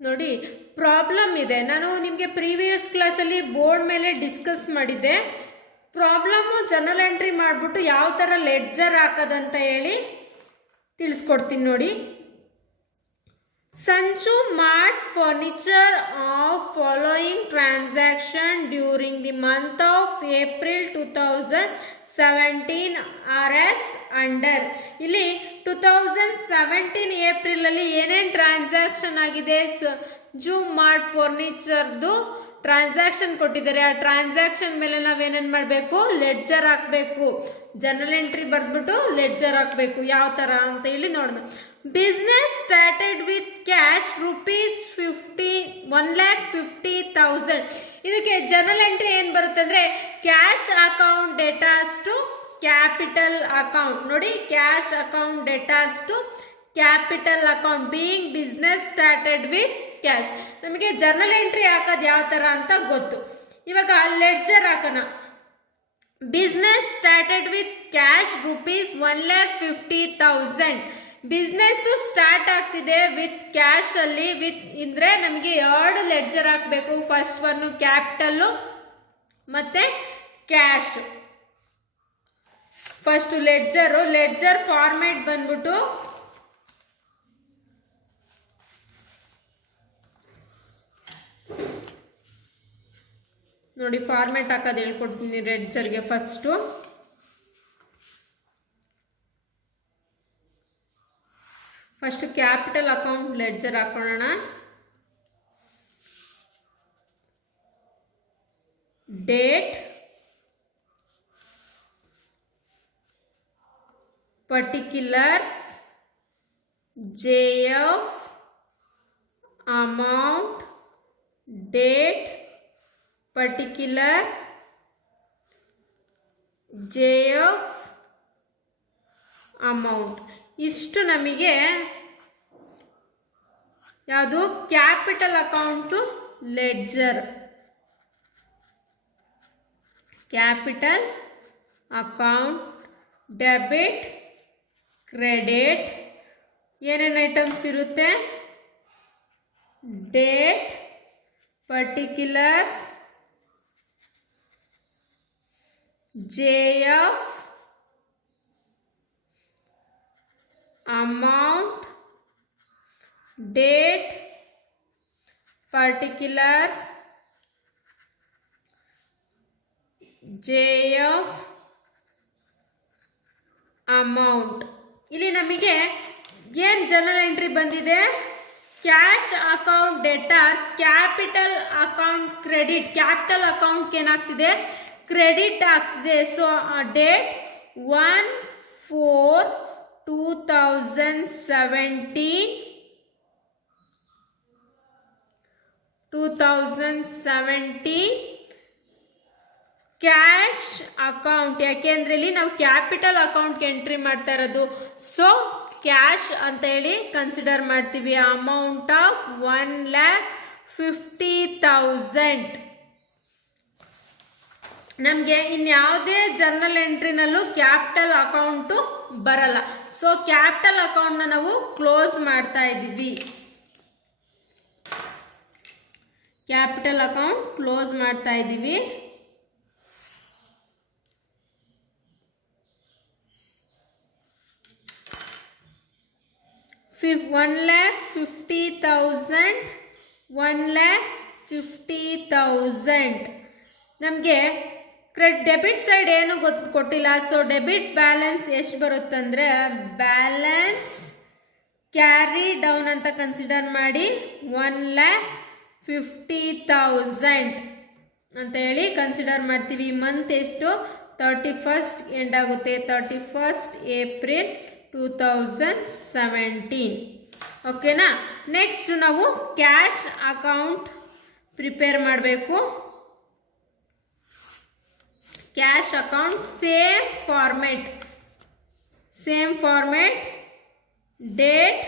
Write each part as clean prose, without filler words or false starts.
ನೋಡಿ, ಪ್ರಾಬ್ಲಮ್ ಇದೆ. ನಾನು ನಿಮಗೆ ಪ್ರೀವಿಯಸ್ ಕ್ಲಾಸಲ್ಲಿ ಬೋರ್ಡ್ ಮೇಲೆ ಡಿಸ್ಕಸ್ ಮಾಡಿದ್ದೆ. ಪ್ರಾಬ್ಲಮ್ಮು ಜನರಲ್ ಎಂಟ್ರಿ ಮಾಡಿಬಿಟ್ಟು ಯಾವ ಥರ ಲೆಡ್ಜರ್ ಹಾಕೋದಂತ ಹೇಳಿ ತಿಳಿಸ್ಕೊಡ್ತೀನಿ ನೋಡಿ. Sanju Mart Furniture of following transaction during the month of April 2017 are as under. ಇಲ್ಲಿ 2017 ಏಪ್ರಿಲ್ ಅಲ್ಲಿ ಏನೇನು ಟ್ರಾನ್ಸಾಕ್ಷನ್ ಆಗಿದೆ, ಸಂಜು ಮಾರ್ಟ್ ಫರ್ನಿಚರ್ದು ಟ್ರಾನ್ಸಾಕ್ಷನ್ ಕೊಟ್ಟಿದ್ದಾರೆ. ಆ ಟ್ರಾನ್ಸಾಕ್ಷನ್ ಮೇಲೆ ನಾವೇನೇನು ಮಾಡಬೇಕು, ಲೆಡ್ಜರ್ ಹಾಕಬೇಕು. ಜನರಲ್ ಎಂಟ್ರಿ ಬರೆದ್ಬಿಟ್ಟು ಲೆಡ್ಜರ್ ಹಾಕಬೇಕು. ಯಾವ ಥರ ಅಂತ ಹೇಳಿ ನೋಡೋಣ. Business started with cash ₹1,50,000. ಇದಕ್ಕೆ ಜನರಲ್ ಎಂಟ್ರಿ ಏನು ಬರುತ್ತೆ ಅಂದರೆ, cash account debtors to capital account. ನೋಡಿ, cash account debtors to capital account being business started with cash. ನಮಗೆ ಜರ್ನಲ್ ಎಂಟ್ರಿ ಹಾಕೋದು ಯಾವ ಥರ ಅಂತ ಗೊತ್ತು. ಇವಾಗ ಲೆಡ್ಜರ್ ಹಾಕೋಣ. Business started with cash ₹1,50,000. Business start ಆಗ್ತಿದೆ ವಿತ್ ಕ್ಯಾಶ್ ಅಲ್ಲಿ. ವಿತ್ ಇದ್ರೆ ನಮಗೆ ಎರಡು ಲೆಡ್ಜರ್ ಹಾಕಬೇಕು. ಫಸ್ಟ್ ಒನ್ನು ಕ್ಯಾಪಿಟಲ್ಲು ಮತ್ತೆ ಕ್ಯಾಶ್. ಫಸ್ಟ್ ಲೆಡ್ಜರ್ ಫಾರ್ಮೇಟ್ ಬಂದ್ಬಿಟ್ಟು ನೋಡಿ, ಫಾರ್ಮೇಟ್ ಹಾಕೋದು ಹೇಳ್ಕೊಡ್ತೀನಿ ಲೆಡ್ಜರ್ಗೆ. ಫಸ್ಟ್ ಕ್ಯಾಪಿಟಲ್ ಅಕೌಂಟ್ ಲೆಡ್ಜರ್ ಹಾಕೊಳ್ಳೋಣ. Date, particulars, JF, amount, date, particular, JF, amount. ಇಷ್ಟು ನಮಗೆ ಯಾವುದು capital account ledger. Capital account, debit, credit. ಏನೇನು ಐಟಮ್ಸ್ ಇರುತ್ತೆ? Date, particulars, JF, amount, date, particulars, JF, amount. ಇಲ್ಲಿ ನಮಗೆ ಏನು ಜನರಲ್ ಎಂಟ್ರಿ ಬಂದಿದೆ? Cash account datas, capital account credit. Capital ಅಕೌಂಟ್ಗೆ ಏನಾಗ್ತಿದೆ? ಕ್ರೆಡಿಟ್ ಆಗ್ತಿದೆ. So date 1/4/2017 cash account. ಯಾಕೆಂದ್ರೆ ಇಲ್ಲಿ ನಾವು ಕ್ಯಾಪಿಟಲ್ ಅಕೌಂಟ್ಗೆ ಎಂಟ್ರಿ ಮಾಡ್ತಾ ಇರೋದು. ಸೊ ಕ್ಯಾಶ್ ಅಂತ ಹೇಳಿ ಕನ್ಸಿಡರ್ ಮಾಡ್ತೀವಿ. Amount of 1,50,000. ನಮಗೆ ಇನ್ಯಾವುದೇ ಜರ್ನಲ್ ಎಂಟ್ರಿನಲ್ಲೂ ಕ್ಯಾಪಿಟಲ್ ಅಕೌಂಟು ಬರಲ್ಲ. ಸೊ ಕ್ಯಾಪಿಟಲ್ ಅಕೌಂಟ್ನ ನಾವು ಕ್ಲೋಸ್ ಮಾಡ್ತಾ ಇದ್ದೀವಿ. ಕ್ಯಾಪಿಟಲ್ ಅಕೌಂಟ್ ಕ್ಲೋಸ್ ಮಾಡ್ತಾ ಇದ್ದೀವಿ. $1,50,000 ನಮಗೆ ಡೆಬಿಟ್ ಸೈಡ್ ಏನು ಕೊಟ್ಟಿಲ್ಲ. ಸೊ ಡೆಬಿಟ್ ಬ್ಯಾಲೆನ್ಸ್ ಎಷ್ಟು ಬರುತ್ತಂದರೆ, ಬ್ಯಾಲೆನ್ಸ್ ಕ್ಯಾರಿ ಡೌನ್ ಅಂತ ಕನ್ಸಿಡರ್ ಮಾಡಿ 1,50,000 ಅಂತ ಹೇಳಿ ಕನ್ಸಿಡರ್ ಮಾಡ್ತೀವಿ. ಮಂತ್ ಎಷ್ಟು? 31st ಎಂಡ್ ಆಗುತ್ತೆ. 31st April 2017. ಓಕೆನಾ? ನೆಕ್ಸ್ಟ್ ನಾವು ಕ್ಯಾಶ್ ಅಕೌಂಟ್ ಪ್ರಿಪೇರ್ ಮಾಡಬೇಕು. Cash account same format, date,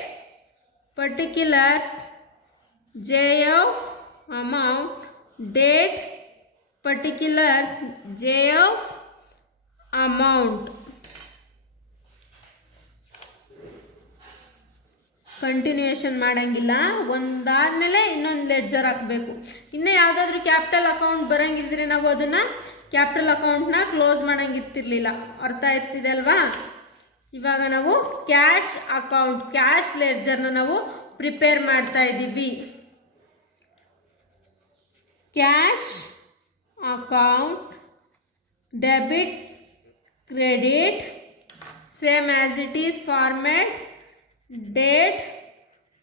particulars, JF, amount, date, particulars, JF, amount. Continuation ಮಾಡಂಗಿಲ್ಲ, ಒಂದಾದ್ಮೇಲೆ ಇನ್ನೊಂದು ಲೆಡ್ಜರ್ ಹಾಕಬೇಕು. ಇನ್ನು ಯಾವುದಾದ್ರೂ ಕ್ಯಾಪಿಟಲ್ ಅಕೌಂಟ್ ಬರಂಗಿದ್ರೆ ನಾವು ಅದನ್ನು ಕ್ಯಾಪಿಟಲ್ ಅಕೌಂಟ್ನ ಕ್ಲೋಸ್ ಮಾಡಂಗಿರ್ತಿರ್ಲಿಲ್ಲ. ಅರ್ಥ ಆಯ್ತಿದೆ ಅಲ್ವಾ? ಇವಾಗ ನಾವು ಕ್ಯಾಶ್ ಅಕೌಂಟ್, ಕ್ಯಾಶ್ ಲೆಡ್ಜರ್ನ ನಾವು ಪ್ರಿಪೇರ್ ಮಾಡ್ತಾ ಇದ್ದೀವಿ. Cash account, debit, credit, same as it is format, date,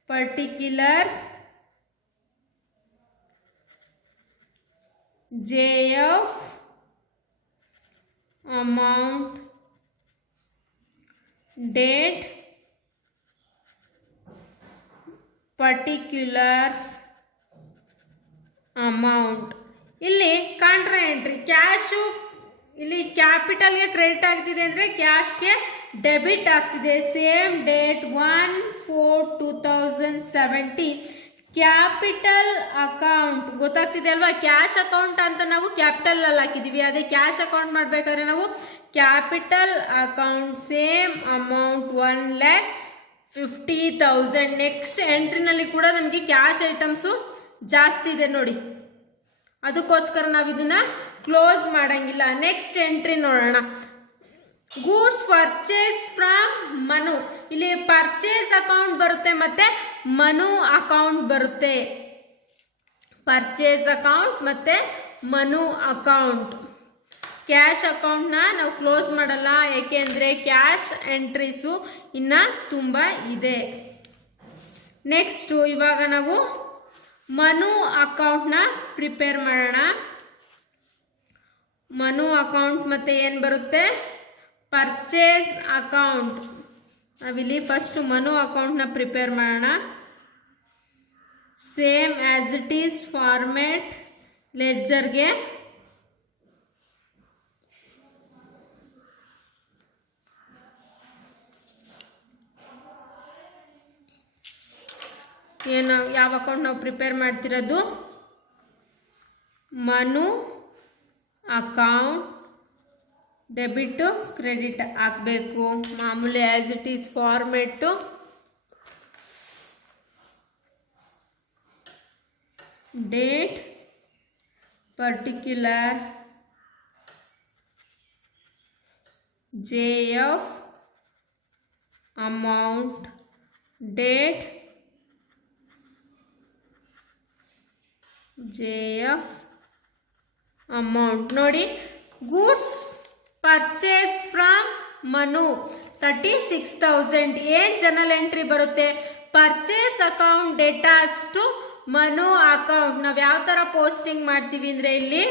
particulars, JF, amount, date, particulars, amount. ಇಲ್ಲಿ ಕಾಂಟ್ರಾ ಎಂಟ್ರಿ, ಕ್ಯಾಶು ಇಲ್ಲಿ ಕ್ಯಾಪಿಟಲ್ಗೆ ಕ್ರೆಡಿಟ್ ಆಗ್ತಿದೆ ಅಂದರೆ ಕ್ಯಾಶ್ಗೆ ಡೆಬಿಟ್ ಆಗ್ತಿದೆ. Same date 1/4/2017. ಕ್ಯಾಪಿಟಲ್ ಅಕೌಂಟ್ ಗೊತ್ತಾಗ್ತಿದೆ ಅಲ್ವಾ? ಕ್ಯಾಶ್ ಅಕೌಂಟ್ ಅಂತ ನಾವು ಕ್ಯಾಪಿಟಲ್ ಅಲ್ಲಿ ಹಾಕಿದೀವಿ, ಅದೇ ಕ್ಯಾಶ್ ಅಕೌಂಟ್ ಮಾಡಬೇಕಾದ್ರೆ ನಾವು capital account, same amount 1,50,000. Next ಎಂಟ್ರಿನಲ್ಲಿ ಕೂಡ ನಮಗೆ ಕ್ಯಾಶ್ ಐಟಮ್ಸು ಜಾಸ್ತಿ ಇದೆ ನೋಡಿ, ಅದಕ್ಕೋಸ್ಕರ ನಾವು ಇದನ್ನ ಕ್ಲೋಸ್ ಮಾಡಂಗಿಲ್ಲ. ನೆಕ್ಸ್ಟ್ ಎಂಟ್ರಿ ನೋಡೋಣ. Goods purchase from Manu. ಇಲ್ಲಿ ಪರ್ಚೇಸ್ ಅಕೌಂಟ್ ಬರುತ್ತೆ ಮತ್ತೆ ಮನು ಅಕೌಂಟ್ ಬರುತ್ತೆ. ಪರ್ಚೇಸ್ ಅಕೌಂಟ್ ಮತ್ತೆ ಮನು ಅಕೌಂಟ್. ಕ್ಯಾಶ್ ಅಕೌಂಟ್ನ ನಾವು ಕ್ಲೋಸ್ ಮಾಡಲ್ಲ, ಏಕೆಂದರೆ ಕ್ಯಾಶ್ ಎಂಟ್ರೀಸು ಇನ್ನು ತುಂಬ ಇದೆ. ನೆಕ್ಸ್ಟು ಇವಾಗ ನಾವು ಮನು ಅಕೌಂಟ್ನ ಪ್ರಿಪೇರ್ ಮಾಡೋಣ. ಮನು ಅಕೌಂಟ್ ಮತ್ತು ಏನು ಬರುತ್ತೆ? Purchase account. ನಾವಿಲ್ಲಿ ಫಸ್ಟ್ ಮನು ಅಕೌಂಟ್ನ ಪ್ರಿಪೇರ್ ಮಾಡೋಣ. Same as it is format ಲೆಡ್ಜರ್ಗೆ ಏನು ಯಾವ ಅಕೌಂಟ್ ನಾವು ಪ್ರಿಪೇರ್ ಮಾಡ್ತಿರೋದು? ಮನು ಅಕೌಂಟ್, ಡೆಬಿಟು ಕ್ರೆಡಿಟ್ ಹಾಕಬೇಕು ಮಾಮೂಲಿ as it is format. Date, particular, JF, amount, date, JF, amount. ನೋಡಿ, ಗೂಡ್ಸ್ ಪರ್ಚೇಸ್ ಫ್ರಮ್ ಮನು 36,000. ಏನು ಜನರಲ್ ಎಂಟ್ರಿ ಬರುತ್ತೆ? Purchase account debtors to Manu account. ನಾವು ಯಾವ ಥರ ಪೋಸ್ಟಿಂಗ್ ಮಾಡ್ತೀವಿ ಅಂದರೆ ಇಲ್ಲಿ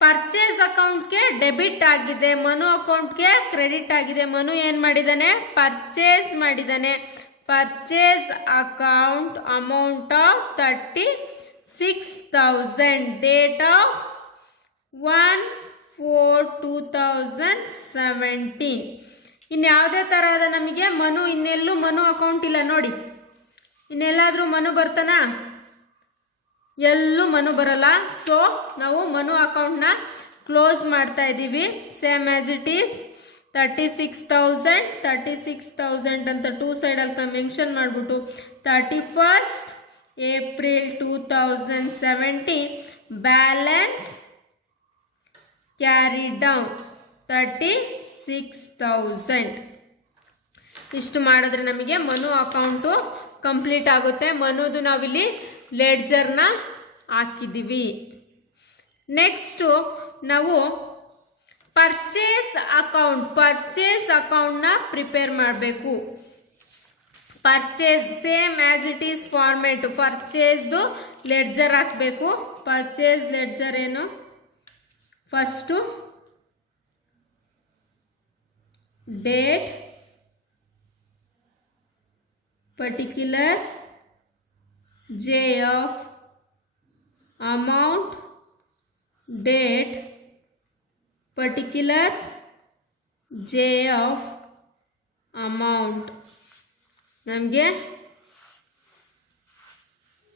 ಪರ್ಚೇಸ್ ಅಕೌಂಟ್ಗೆ ಡೆಬಿಟ್ ಆಗಿದೆ, ಮನು ಅಕೌಂಟ್ಗೆ ಕ್ರೆಡಿಟ್ ಆಗಿದೆ. ಮನು ಏನು ಮಾಡಿದ್ದಾನೆ? ಪರ್ಚೇಸ್ ಮಾಡಿದ್ದಾನೆ. Purchase account amount of 36,000. Date of 1/4/2017. ಇನ್ನು ಯಾವುದೇ ಥರದ ನಮಗೆ ಮನು, ಇನ್ನೆಲ್ಲೂ ಮನು ಅಕೌಂಟ್ ಇಲ್ಲ ನೋಡಿ. ಇನ್ನೆಲ್ಲಾದರೂ ಮನು ಬರ್ತಾನಾ? ಎಲ್ಲೂ ಮನು ಬರಲ್ಲ. ಸೊ ನಾವು ಮನು ಅಕೌಂಟ್ನ ಕ್ಲೋಸ್ ಮಾಡ್ತಾ ಇದ್ದೀವಿ. ಸೇಮ್ ಆ್ಯಸ್ ಇಟ್ ಈಸ್ 36,000 ಅಂತ ಟೂ ಸೈಡಲ್ಲಿ ಮೆನ್ಷನ್ ಮಾಡಿಬಿಟ್ಟು 31st April 2017 balance carry down 36,000. ಇಷ್ಟು ಮಾಡಿದ್ರೆ ನಮಗೆ ಮನು ಅಕೌಂಟು ಕಂಪ್ಲೀಟ್ ಆಗುತ್ತೆ. ಮನುದು ನಾವಿಲ್ಲಿ ಲೆಡ್ಜರ್ನ ಹಾಕಿದ್ದೀವಿ. ನೆಕ್ಸ್ಟು ನಾವು ಪರ್ಚೇಸ್ ಅಕೌಂಟ್ನ ಪ್ರಿಪೇರ್ ಮಾಡಬೇಕು. Purchase same as it is format. ಪರ್ಚೇಸ್ದು ಲೆಡ್ಜರ್ ಹಾಕಬೇಕು. ಪರ್ಚೇಸ್ ಲೆಡ್ಜರ್ ಏನು? First date, particular, JF, amount, date, particulars, JF, amount. ನಮಗೆ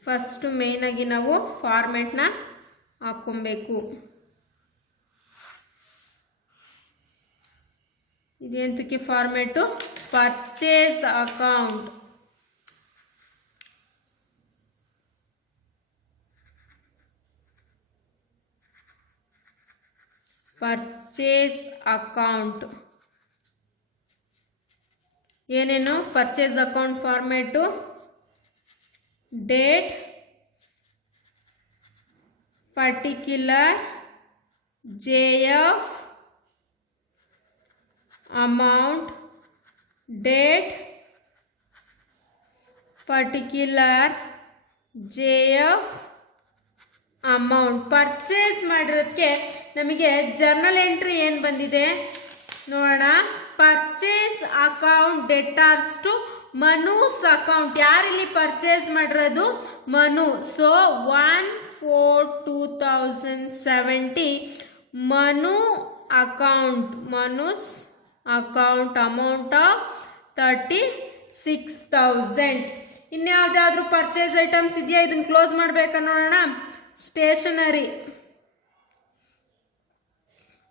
ಫಸ್ಟು ಮೇಯ್ನಾಗಿ ನಾವು ಫಾರ್ಮೆಟ್ನ ಹಾಕ್ಕೊಬೇಕು. ಇದೆಂತಕ್ಕೆ format? Purchase account. Purchase account ಏನೇನು purchase account format date particular JF amount date particular JF amount purchase ಮಾಡಿರೋದಕ್ಕೆ ನಮಗೆ ಜರ್ನಲ್ ಎಂಟ್ರಿ ಏನು ಬಂದಿದೆ ನೋಡೋಣ. Purchase account debtors to Manu's account. ಯಾರಿಲ್ಲಿ ಪರ್ಚೇಸ್ ಮಾಡಿರೋದು Manu. So 1/4/2017 Manu account Manu's account amount of 36,000. ಇನ್ಯಾವುದಾದ್ರೂ ಪರ್ಚೇಸ್ ಐಟಮ್ಸ್ ಇದೆಯಾ? ಇದನ್ನು ಕ್ಲೋಸ್ ಮಾಡಬೇಕಾ ನೋಡೋಣ. Stationery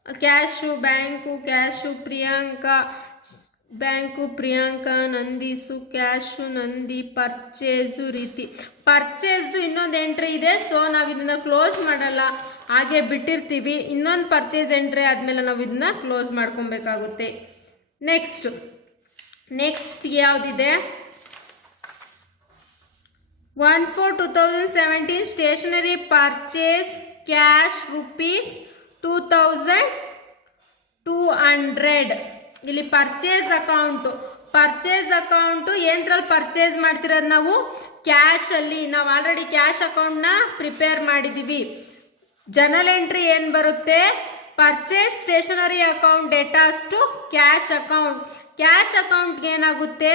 cash bank cash Priyanka bank Priyanka Nandi's cash Nandi purchase ರೀತಿ. ಪರ್ಚೇಸ್ದು ಇನ್ನೊಂದು ಎಂಟ್ರಿ ಇದೆ. ಸೊ ನಾವು ಇದನ್ನ ಕ್ಲೋಸ್ ಮಾಡಲ್ಲ, ಹಾಗೆ ಬಿಟ್ಟಿರ್ತೀವಿ. ಇನ್ನೊಂದು ಪರ್ಚೇಸ್ ಎಂಟ್ರಿ ಆದಮೇಲೆ ನಾವು ಇದನ್ನ ಕ್ಲೋಸ್ ಮಾಡ್ಕೊಬೇಕಾಗುತ್ತೆ. ನೆಕ್ಸ್ಟ್ ಯಾವುದಿದೆ? 1/4/2017 ಸ್ಟೇಷನರಿ ಪರ್ಚೇಸ್ ಕ್ಯಾಶ್ ₹2,200. ಇಲ್ಲಿ ಪರ್ಚೇಸ್ ಅಕೌಂಟು ಏನರಲ್ಲಿ ಪರ್ಚೇಸ್ ಮಾಡ್ತಿರೋದು ನಾವು? ಕ್ಯಾಶಲ್ಲಿ. ನಾವು ಆಲ್ರೆಡಿ ಕ್ಯಾಶ್ ಅಕೌಂಟ್ನ ಪ್ರಿಪೇರ್ ಮಾಡಿದ್ದೀವಿ. ಜರ್ನಲ್ ಎಂಟ್ರಿ ಏನು ಬರುತ್ತೆ? Purchase stationery account debtors to cash account. Cash ಅಕೌಂಟ್ಗೆ ಏನಾಗುತ್ತೆ?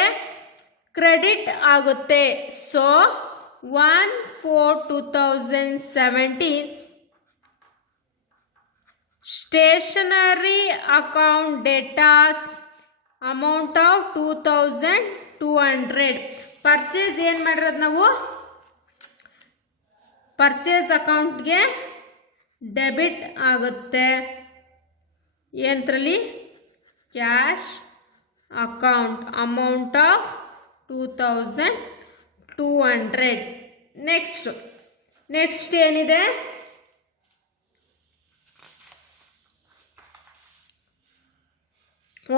ಕ್ರೆಡಿಟ್ ಆಗುತ್ತೆ. So 1/4/2017 stationery account debtors amount of 2,200. Purchase ಏನು ಮಾಡಿರೋದು ನಾವು? ಪರ್ಚೇಸ್ ಅಕೌಂಟ್ಗೆ ಡೆಬಿಟ್ ಆಗುತ್ತೆ. ಏನರಲ್ಲಿ? Cash account amount of 2,200. Next ಏನಿದೆ?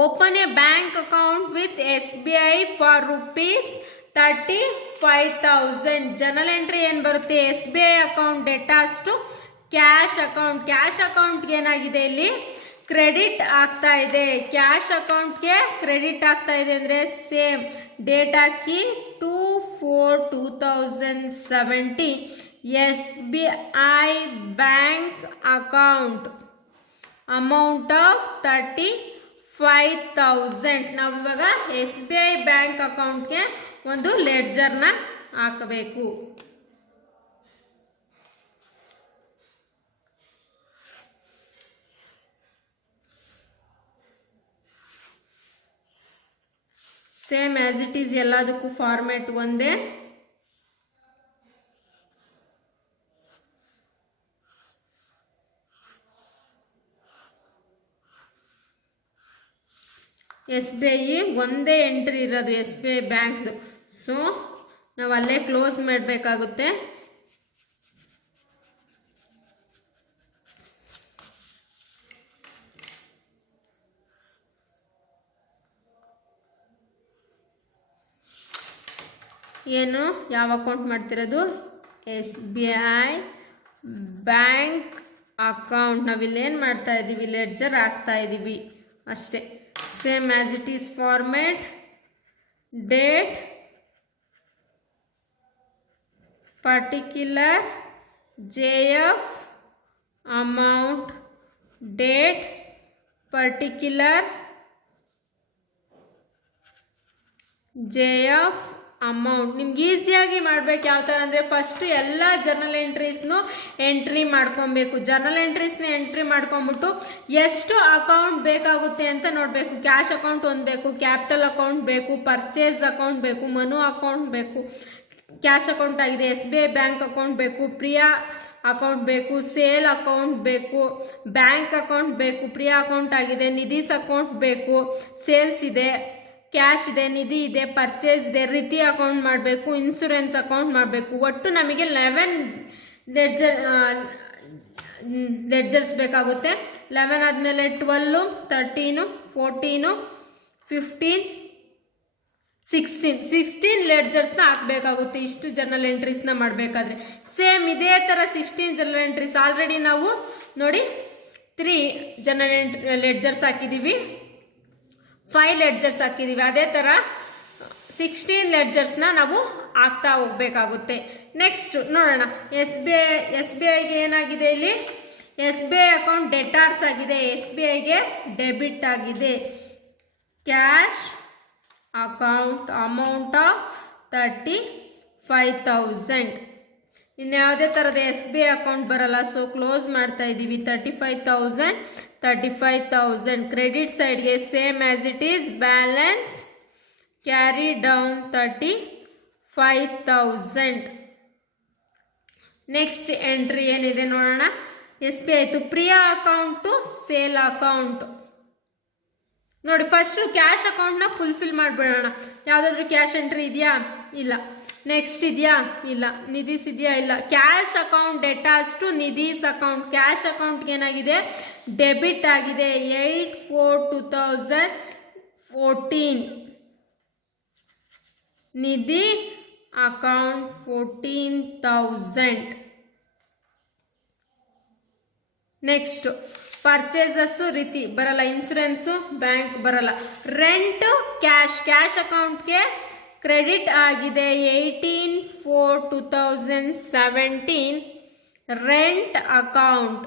Open a bank account with SBI for ₹35,000. General entry ಏನು ಬರುತ್ತೆ? SBI account debtors to cash account. Cash ಅಕೌಂಟ್ಗೆ ಏನಾಗಿದೆ? ಇಲ್ಲಿ ಕ್ರೆಡಿಟ್ ಆಗ್ತಾ ಇದೆ. ಕ್ಯಾಶ್ ಅಕೌಂಟ್ಗೆ ಕ್ರೆಡಿಟ್ ಆಗ್ತಾ ಇದೆ ಅಂದರೆ same date hockey 2/4/2017 SBI bank account amount of 35,000. ನಾವು ಇವಾಗ SBI ಬ್ಯಾಂಕ್ ಅಕೌಂಟ್ಗೆ ಒಂದು ಲೆಡ್ಜರ್ನ ಹಾಕಬೇಕು. ಸೇಮ್ ಆಸ್ ಇಟ್ ಈಸ್, ಎಲ್ಲದಕ್ಕೂ ಫಾರ್ಮ್ಯಾಟ್ ಒಂದೇ. SBI ಒಂದೇ ಎಂಟ್ರಿ ಇರೋದು SBI ಬ್ಯಾಂಕ್ದು. ಸೊ ನಾವು ಅಲ್ಲೇ ಕ್ಲೋಸ್ ಮಾಡಬೇಕಾಗುತ್ತೆ. ಏನು ಯಾವ ಅಕೌಂಟ್ ಮಾಡ್ತಿರೋದು? SBI bank account. ನಾವಿಲ್ಲೇನು ಮಾಡ್ತಾ ಇದ್ದೀವಿ? ಲೆಡ್ಜರ್ ಹಾಕ್ತಾ ಇದ್ದೀವಿ ಅಷ್ಟೇ. Same as it is format, date particular JF amount date particular JF amount. ನಿಮ್ಗೆ ಈಸಿಯಾಗಿ ಮಾಡಬೇಕು. ಯಾವ ಥರ ಅಂದರೆ ಫಸ್ಟು ಎಲ್ಲ ಜರ್ನಲ್ ಎಂಟ್ರೀಸ್ನು ಎಂಟ್ರಿ ಮಾಡ್ಕೊಬೇಕು. ಜರ್ನಲ್ ಎಂಟ್ರೀಸ್ನ ಎಂಟ್ರಿ ಮಾಡ್ಕೊಂಬಿಟ್ಟು ಎಷ್ಟು ಅಕೌಂಟ್ ಬೇಕಾಗುತ್ತೆ ಅಂತ ನೋಡಬೇಕು. ಕ್ಯಾಶ್ ಅಕೌಂಟ್ ಒಂದು ಬೇಕು, ಕ್ಯಾಪಿಟಲ್ ಅಕೌಂಟ್ ಬೇಕು, ಪರ್ಚೇಸ್ ಅಕೌಂಟ್ ಬೇಕು, ಮನು ಅಕೌಂಟ್ ಬೇಕು, ಕ್ಯಾಶ್ ಅಕೌಂಟ್ ಆಗಿದೆ, SBI ಬ್ಯಾಂಕ್ ಅಕೌಂಟ್ ಬೇಕು, ಪ್ರಿಯಾ ಅಕೌಂಟ್ ಬೇಕು, ಸೇಲ್ ಅಕೌಂಟ್ ಬೇಕು, ಬ್ಯಾಂಕ್ ಅಕೌಂಟ್ ಬೇಕು, ಪ್ರಿಯಾ ಅಕೌಂಟ್ ಆಗಿದೆ, ನಿಧಿಸ್ ಅಕೌಂಟ್ ಬೇಕು, ಸೇಲ್ಸ್ ಇದೆ, ಕ್ಯಾಶ್ ಇದೆ, ನಿಧಿ ಇದೆ, ಪರ್ಚೇಸ್ ಇದೆ, ರೀತಿ ಅಕೌಂಟ್ ಮಾಡಬೇಕು, ಇನ್ಶೂರೆನ್ಸ್ ಅಕೌಂಟ್ ಮಾಡಬೇಕು. ಒಟ್ಟು ನಮಗೆ 11 ಲೆಡ್ಜರ್ಸ್ ಬೇಕಾಗುತ್ತೆ. 11 ಆದಮೇಲೆ 12, 13, 14, 15, 16 ಲೆಡ್ಜರ್ಸ್ನ ಹಾಕಬೇಕಾಗುತ್ತೆ ಇಷ್ಟು ಜರ್ನಲ್ ಎಂಟ್ರೀಸ್ನ ಮಾಡಬೇಕಾದ್ರೆ. ಸೇಮ್ ಇದೇ ಥರ 16 ಜರ್ನಲ್ ಎಂಟ್ರೀಸ್ ಆಲ್ರೆಡಿ ನಾವು ನೋಡಿ 3 ಜರ್ನಲ್ ಲೆಡ್ಜರ್ಸ್ ಹಾಕಿದ್ದೀವಿ, 5 ಲೆಡ್ಜರ್ಸ್ ಹಾಕಿದ್ದೀವಿ. ಅದೇ ಥರ 16 ಲೆಡ್ಜರ್ಸ್ನ ನಾವು ಹಾಕ್ತಾ ಹೋಗ್ಬೇಕಾಗುತ್ತೆ. ನೆಕ್ಸ್ಟ್ ನೋಡೋಣ, ಎಸ್ ಬಿ ಐಗೆ ಏನಾಗಿದೆ ಇಲ್ಲಿ, ಎಸ್ ಬಿ ಐ ಅಕೌಂಟ್ ಡೆಟಾರ್ಸ್ ಆಗಿದೆ, ಎಸ್ ಬಿ ಐಗೆ ಡೆಬಿಟ್ ಆಗಿದೆ. Cash account amount of 35,000. ಇನ್ಯಾವುದೇ ಥರದ ಎಸ್ ಬಿ ಐ ಅಕೌಂಟ್ ಬರಲ್ಲ, ಸೊ ಕ್ಲೋಸ್ ಮಾಡ್ತಾ ಇದ್ದೀವಿ. 35,000 ಕ್ರೆಡಿಟ್ ಸೈಡ್ಗೆ same as it is balance carry down 35,000. Next entry ಏನಿದೆ ನೋಡೋಣ. ಎಸ್ ಬಿ ಆಯಿತು. ಪ್ರಿಯಾ ಅಕೌಂಟು ಸೇಲ್ ಅಕೌಂಟ್ ನೋಡಿ, ಫಸ್ಟು ಕ್ಯಾಶ್ ಅಕೌಂಟ್ನ ಫುಲ್ಫಿಲ್ ಮಾಡಿಬಿಡೋಣ. ಯಾವುದಾದ್ರೂ ಕ್ಯಾಶ್ ಎಂಟ್ರಿ ಇದೆಯಾ? ಇಲ್ಲ. ನೆಕ್ಸ್ಟ್ ಇದೆಯಾ? ಇಲ್ಲ. ನಿಧೀಸ್ ಇದೆಯಾ? ಇಲ್ಲ. Cash account debtors to Nidhi's account. Cash ಅಕೌಂಟ್ಗೆ ಏನಾಗಿದೆ? ಡೆಬಿಟ್ ಆಗಿದೆ 8/4/2014. ನಿಧಿ ಅಕೌಂಟ್ 14,000. ನೆಕ್ಸ್ಟ್ ಪರ್ಚೇಸಸ್ಸು ರೀತಿ ಬರಲ್ಲ, ಇನ್ಸೂರೆನ್ಸು ಬ್ಯಾಂಕ್ ಬರಲ್ಲ. ರೆಂಟ್ ಕ್ಯಾಶ್ ಅಕೌಂಟ್ಗೆ ಕ್ರೆಡಿಟ್ ಆಗಿದೆ 18/4/2017. Rent account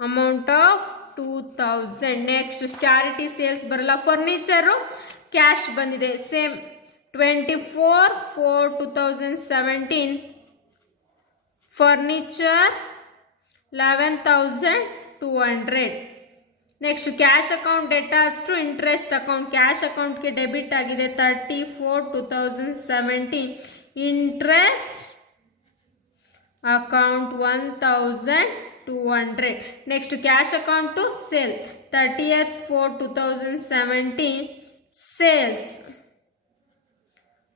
amount of 2,000. Next charity sales ಬರಲ್ಲ. ಫರ್ನಿಚರು ಕ್ಯಾಶ್ ಬಂದಿದೆ, same 24/4/2017. Furniture 11,200. Next cash account debtors to interest account. Cash ಅಕೌಂಟ್ಗೆ ಡೆಬಿಟ್ ಆಗಿದೆ 30/4/2017. Interest account 1,200. Next cash account to sale 30th/4/2017. Sales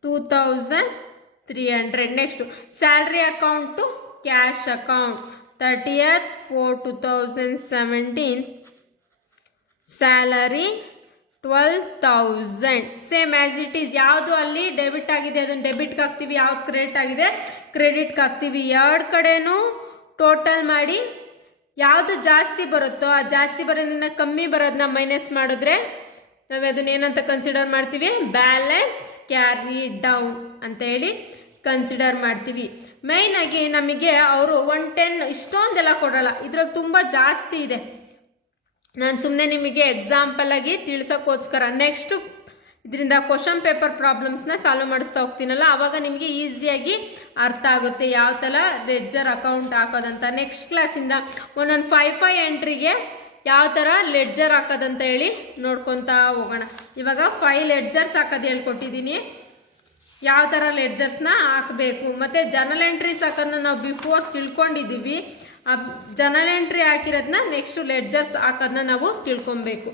2,300. Next salary account to cash account 30th/4/2017. Salary 12,000. Same as it is. ಯಾವುದು ಅಲ್ಲಿ debit ಆಗಿದೆ ಅದನ್ನು ಡೆಬಿಟ್ಗೆ ಹಾಕ್ತೀವಿ, ಯಾವ್ದು credit ಆಗಿದೆ ಕ್ರೆಡಿಟ್ಗೆ ಹಾಕ್ತೀವಿ. ಎರಡು ಕಡೆನೂ ಟೋಟಲ್ ಮಾಡಿ ಯಾವುದು ಜಾಸ್ತಿ ಬರುತ್ತೋ ಆ ಜಾಸ್ತಿ ಬರೋದನ್ನ ಕಮ್ಮಿ ಬರೋದನ್ನ ಮೈನಸ್ ಮಾಡಿದ್ರೆ ನಾವು ಅದನ್ನ ಏನಂತ ಕನ್ಸಿಡರ್ ಮಾಡ್ತೀವಿ? ಬ್ಯಾಲೆನ್ಸ್ ಕ್ಯಾರಿ ಡೌನ್ ಅಂತ ಹೇಳಿ ಕನ್ಸಿಡರ್ ಮಾಡ್ತೀವಿ. ಮೇಯ್ನ್ ಆಗಿ ನಮಗೆ ಅವರು 110 ಇಷ್ಟೊಂದೆಲ್ಲ ಕೊಡಲ್ಲ, ಇದ್ರಲ್ಲಿ ತುಂಬ ಜಾಸ್ತಿ ಇದೆ. ನಾನು ಸುಮ್ಮನೆ ನಿಮಗೆ ಎಕ್ಸಾಂಪಲ್ ಆಗಿ ತಿಳಿಸೋಕ್ಕೋಸ್ಕರ. ನೆಕ್ಸ್ಟ್ ಇದರಿಂದ ಕ್ವಶನ್ ಪೇಪರ್ ಪ್ರಾಬ್ಲಮ್ಸ್ನ ಸಾಲ್ವ್ ಮಾಡಿಸ್ತಾ ಹೋಗ್ತೀನಲ್ಲ, ಆವಾಗ ನಿಮಗೆ ಈಸಿಯಾಗಿ ಅರ್ಥ ಆಗುತ್ತೆ ಯಾವ ಥರ ಲೆಡ್ಜರ್ ಅಕೌಂಟ್ ಹಾಕೋದಂತ. ನೆಕ್ಸ್ಟ್ ಕ್ಲಾಸಿಂದ ಒಂದೊಂದು 5 ಎಂಟ್ರಿಗೆ ಯಾವ ಥರ ಲೆಡ್ಜರ್ ಹಾಕೋದಂತ ಹೇಳಿ ನೋಡ್ಕೊತಾ ಹೋಗೋಣ. ಇವಾಗ 5 ಲೆಡ್ಜರ್ಸ್ ಹಾಕೋದು ಹೇಳ್ಕೊಟ್ಟಿದ್ದೀನಿ, ಯಾವ ಥರ ಲೆಡ್ಜರ್ಸ್ನ ಹಾಕಬೇಕು. ಮತ್ತು ಜರ್ನಲ್ ಎಂಟ್ರೀಸ್ ಹಾಕೋದನ್ನ ನಾವು ಬಿಫೋರ್ ತಿಳ್ಕೊಂಡಿದ್ದೀವಿ. ಆ ಜರ್ನಲ್ ಎಂಟ್ರಿ ಹಾಕಿರೋದನ್ನ ನೆಕ್ಸ್ಟ್ ಲೆಡ್ಜರ್ಸ್ ಹಾಕೋದನ್ನ ನಾವು ತಿಳ್ಕೊಬೇಕು.